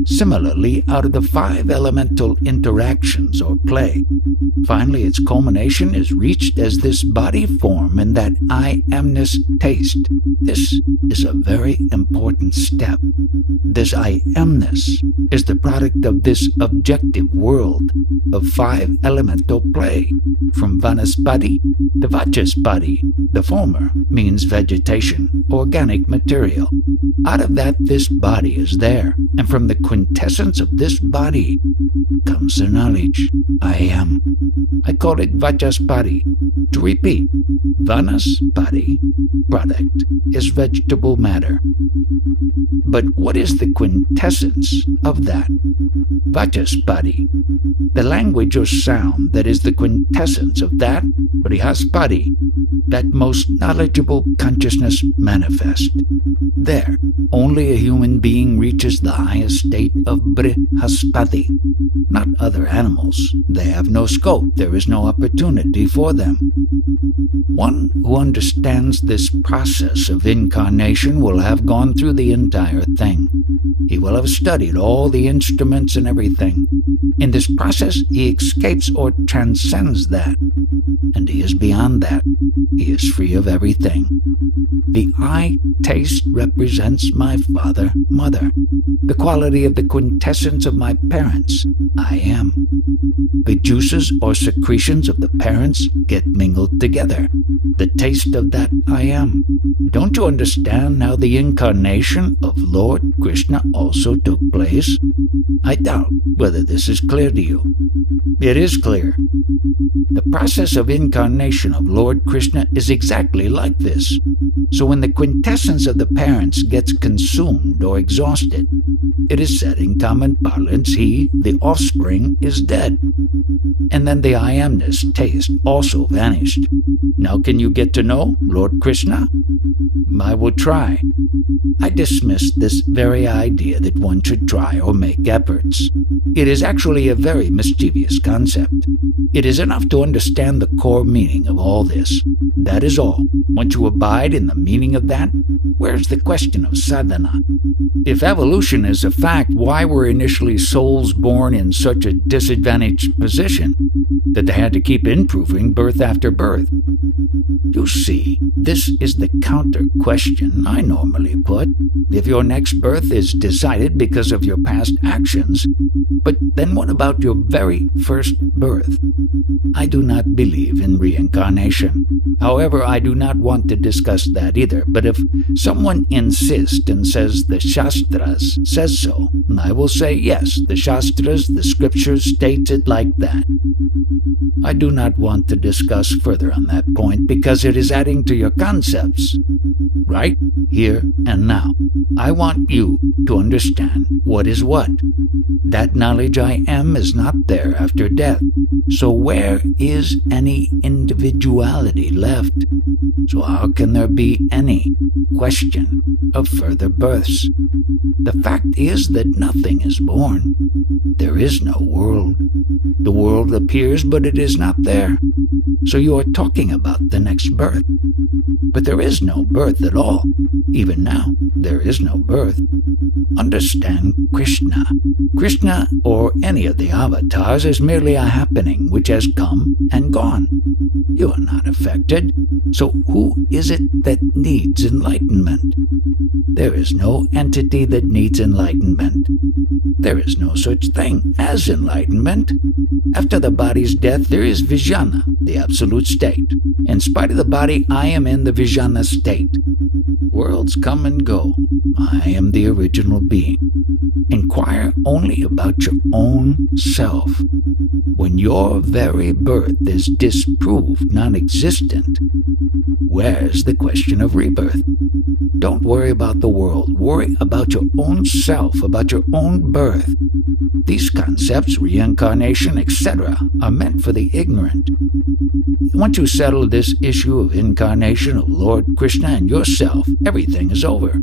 Similarly, out of the 5 elemental interactions or play, finally its culmination is reached as this body form and that I-amness taste. This is a very important step. This I-amness is the product of this objective world of 5 elemental play, from Vanaspati to Vachaspati. The former means vegetation, organic material. Out of that, this body is there, and from the quintessence of this body comes the knowledge, I am. I call it Vachaspati. To repeat, Vanaspati product is vegetable matter. But what is the quintessence of that? Vachaspati, the language or sound that is the quintessence of that Brihaspati, that most knowledgeable consciousness manifest. There, only a human being reaches the highest state of Brihaspati, not other animals. They have no scope, there is no opportunity for them. One who understands this process of incarnation will have gone through the entire thing. He will have studied all the instruments and everything. In this process, he escapes or transcends that, and he is beyond that. He is free of everything. The I taste represents my father, mother, the quality of the quintessence of my parents, I am. The juices or secretions of the parents get mingled together, the taste of that I am. Don't you understand how the incarnation of Lord Krishna also took place? I doubt whether this is clear to you. It is clear. The process of incarnation of Lord Krishna is exactly like this. So when the quintessence of the parents gets consumed or exhausted, it is said in common parlance, he, the offspring, is dead. And then the I amness taste also vanished. Now can you get to know Lord Krishna? I will try. I dismiss this very idea that one should try or make efforts. It is actually a very mischievous concept. It is enough to understand the core meaning of all this. That is all. Once you abide in the meaning of that, where's the question of sadhana? If evolution is a fact, why were initially souls born in such a disadvantaged position that they had to keep improving birth after birth? You see, this is the counter question I normally put. If your next birth is decided because of your past actions, but then what about your very first birth? I do not believe in reincarnation. However, I do not want to discuss that either, but if someone insists and says the Shastras says so, I will say yes, the Shastras, the scriptures states it like that. I do not want to discuss further on that point because it is adding to your concepts, right here and now. I want you to understand what is what. That knowledge I am is not there after death. So where is any individuality left? So how can there be any question of further births? The fact is that nothing is born. There is no world. The world appears, but it is not there. So you are talking about the next birth. But there is no birth at all. Even now, there is no birth. Understand Krishna. Krishna, or any of the avatars, is merely a happening which has come and gone. You are not affected. So who is it that needs enlightenment? There is no entity that needs enlightenment. There is no such thing as enlightenment. After the body's death, there is Vijnana, the absolute state. In spite of the body, I am in the Vijnana state. Worlds come and go. I am the original being. Inquire only about your own self. When your very birth is disproved non-existent, where's the question of rebirth? Don't worry about the world. Worry about your own self, about your own birth. These concepts, reincarnation, etc., are meant for the ignorant. Once you settle this issue of incarnation of Lord Krishna and yourself, everything is over.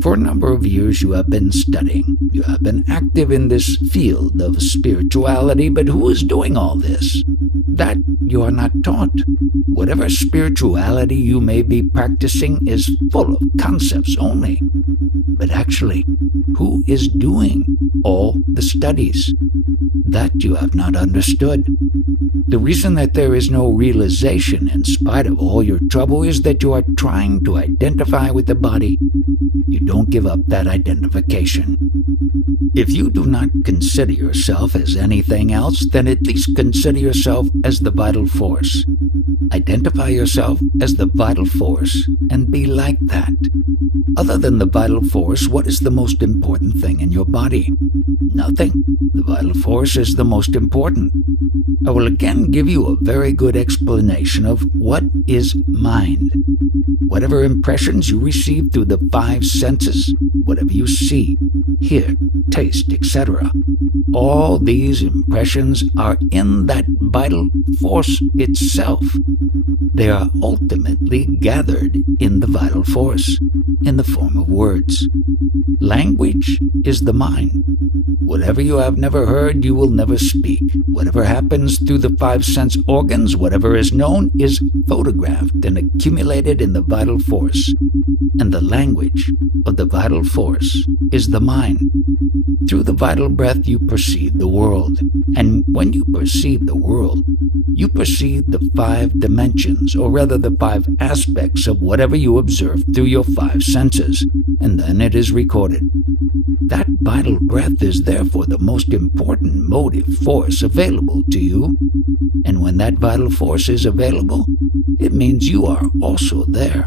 For a number of years you have been studying. You have been active in this field of spirituality, but who is doing all this? That you are not taught. Whatever spirituality you may be practicing is full of concepts only. But actually, who is doing all the studies? That you have not understood. The reason that there is no realization in spite of all your trouble is that you are trying to identify with the body. You don't give up that identification. If you do not consider yourself as anything else, then at least consider yourself as the vital force. Identify yourself as the vital force and be like that. Other than the vital force, what is the most important thing in your body? Nothing. The vital force is the most important. I will again give you a very good explanation of what is mind. Whatever impressions you receive through the 5 senses, whatever you see, hear, taste, etc., all these impressions are in that vital force itself. They are ultimately gathered in the vital force, in the form of words. Language is the mind. Whatever you have never heard, you will never speak. Whatever happens through the 5 sense organs, whatever is known, is photographed and accumulated in the vital force. And the language of the vital force is the mind. Through the vital breath you perceive the world. And when you perceive the world, you perceive the 5 dimensions, or rather the 5 aspects of whatever you observe through your 5 senses, and then it is recorded. That vital breath is therefore the most important motive force available to you. And when that vital force is available, it means you are also there.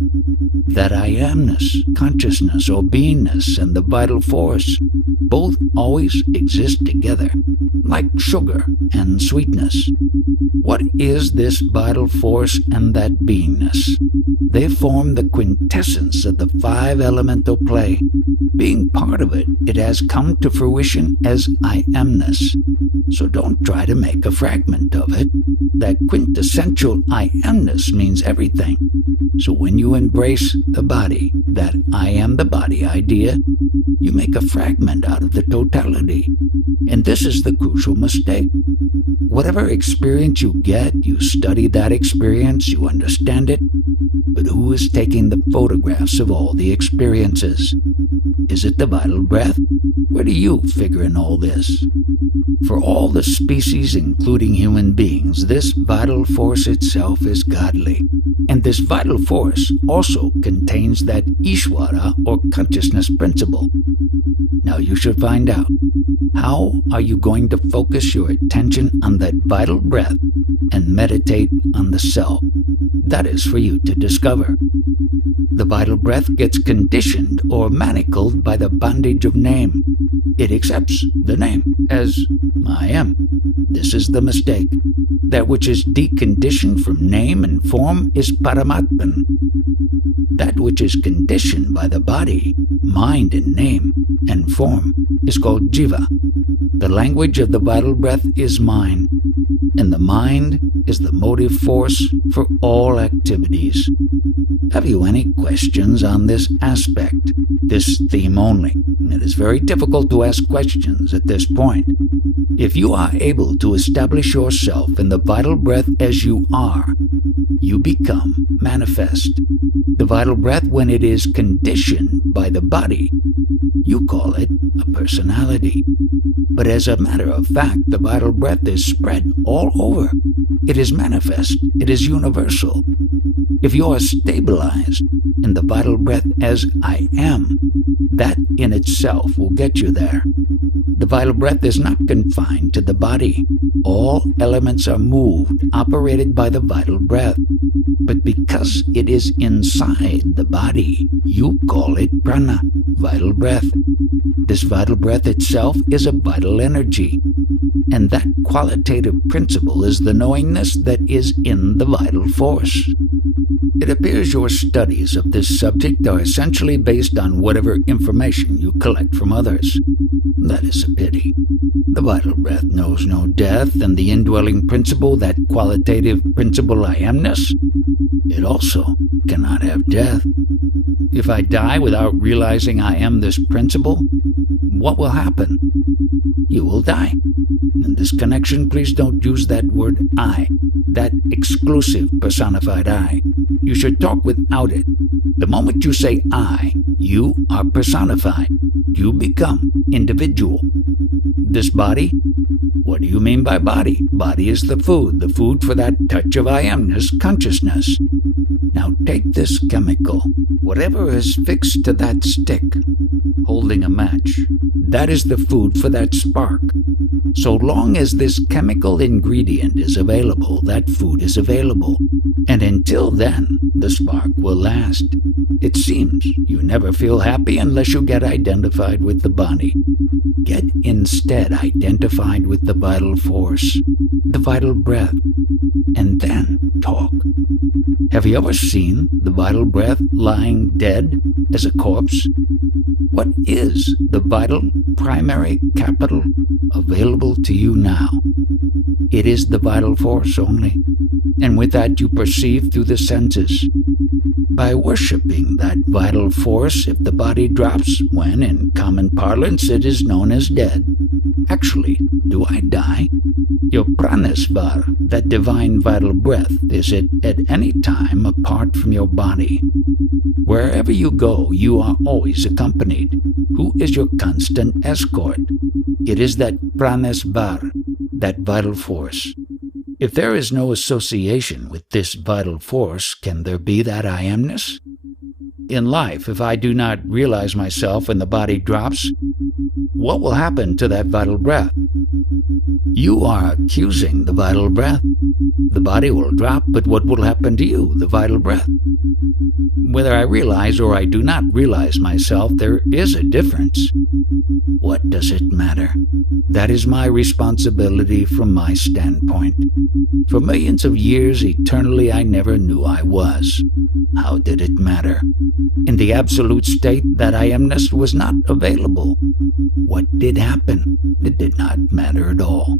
That I amness, consciousness or beingness, and the vital force both always exist together, like sugar and sweetness. What is this vital force and that beingness? They form the quintessence of the 5 elemental play. Being part of it, it has come to fruition as I amness. So don't try to make a fragment of it. That quintessential I amness means everything. So when you embrace the body, that I am the body idea, you make a fragment out of the totality. And this is the crucial mistake. Whatever experience you get, you study that experience, you understand it, but who is taking the photographs of all the experiences? Is it the vital breath? Where do you figure in all this? For all the species, including human beings, this vital force itself is godly. And this vital force also contains that Ishvara or consciousness principle. Now you should find out, how are you going to focus your attention on that vital breath and meditate on the self? That is for you to discover. The vital breath gets conditioned or manacled by the bondage of name. It accepts the name as I am. This is the mistake. That which is deconditioned from name and form is Paramatman. That which is conditioned by the body, mind and name and form is called Jiva. The language of the vital breath is mind, and the mind is the motive force for all activities. Have you any questions on this aspect, this theme only? It is very difficult to ask questions at this point. If you are able to establish yourself in the vital breath as you are, you become manifest. The vital breath, when it is conditioned by the body, you call it a personality. But as a matter of fact, the vital breath is spread all over. It is manifest. It is universal. If you are stabilized in the vital breath as I am, that in itself will get you there. The vital breath is not confined to the body. All elements are moved, operated by the vital breath. But because it is inside the body, you call it prana, vital breath. This vital breath itself is a vital energy. And that qualitative principle is the knowingness that is in the vital force. It appears your studies of this subject are essentially based on whatever information you collect from others. That is a pity. The vital breath knows no death, and the indwelling principle, that qualitative principle I amness, it also cannot have death. if I die without realizing I am this principle, what will happen? You will die. In this connection, please don't use that word I, that exclusive personified I. You should talk without it. The moment you say I, you are personified. You become individual. This body? What do you mean by body? Body is the food for that touch of I amness consciousness. Now take this chemical, whatever is fixed to that stick, holding a match. That is the food for that spark. So long as this chemical ingredient is available, that food is available. And until then, the spark will last. It seems you never feel happy unless you get identified with the body. Get instead identified with the vital force, the vital breath, and then talk. Have you ever seen the vital breath lying dead as a corpse? What is the vital primary capital available to you now? It is the vital force only, and with that you perceive through the senses. By worshipping that vital force, if the body drops when, in common parlance, it is known as dead. Actually, do I die? Your pranasvar, that divine vital breath, is it at any time apart from your body? Wherever you go, you are always accompanied. Who is your constant escort? It is that pranasvar, that vital force. If there is no association with this vital force, can there be that I amness? In life, if I do not realize myself when the body drops, what will happen to that vital breath? You are accusing the vital breath. The body will drop, but what will happen to you, the vital breath? Whether I realize or I do not realize myself, there is a difference. What does it matter? That is my responsibility from my standpoint. For millions of years, eternally, I never knew I was. How did it matter? In the absolute state, that I amness was not available. What did happen? It did not matter at all.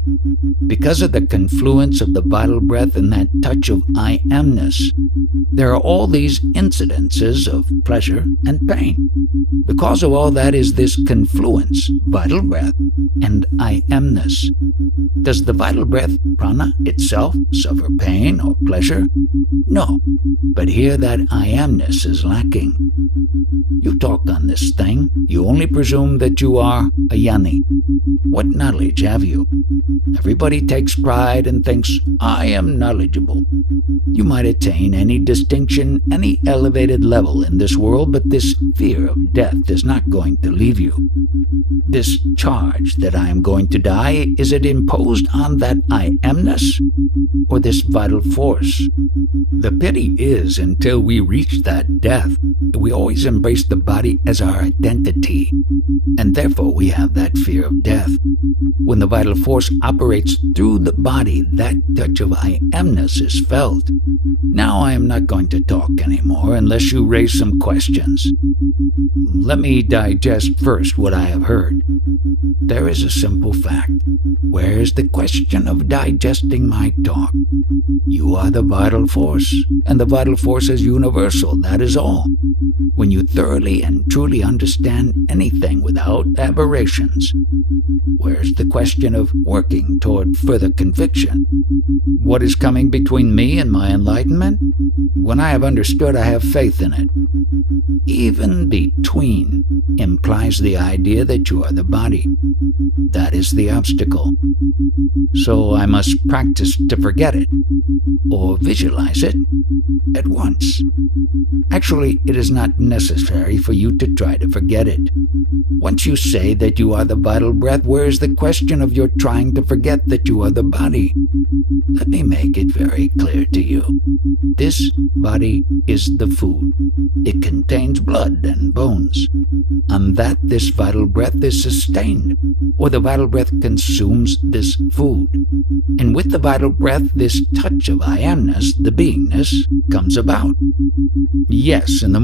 Because of the confluence of the vital breath and that touch of I amness, there are all these incidences of pleasure and pain. The cause of all that is this confluence, vital breath and I amness. Does the vital breath, prana itself, suffer pain or pleasure? No, but here that I amness is lacking. You talk on this thing, you only presume that you are a yani. What knowledge have you? Everybody takes pride and thinks, I am knowledgeable. You might attain any distinction, any elevated level in this world, but this fear of death is not going to leave you. This charge that I am going to die, is it imposed on that I amness, or this vital force? The pity is, until we reach that death, we always embrace the body as our identity, and therefore we have that fear of death. When the vital force operates through the body, that touch of I amness is felt. Now I am not going to talk anymore unless you raise some questions. Let me digest first what I have heard. There is a simple fact. Where is the question of digesting my talk? You are the vital force, and the vital force is universal, that is all. When you thoroughly and truly understand anything without aberrations, where's the question of working toward further conviction? What is coming between me and my enlightenment? When I have understood, I have faith in it. Even between implies the idea that you are the body. That is the obstacle. So I must practice to forget it, or visualize it at once. Actually, it is not necessary for you to try to forget it. Once you say that you are the vital breath, where is the question of your trying to forget that you are the body? Let me make it very clear to you. This body is the food. It contains blood and bones. On that, this vital breath is sustained, or the vital breath consumes this food. And with the vital breath, this touch of I amness, the beingness, comes about. Yes, in the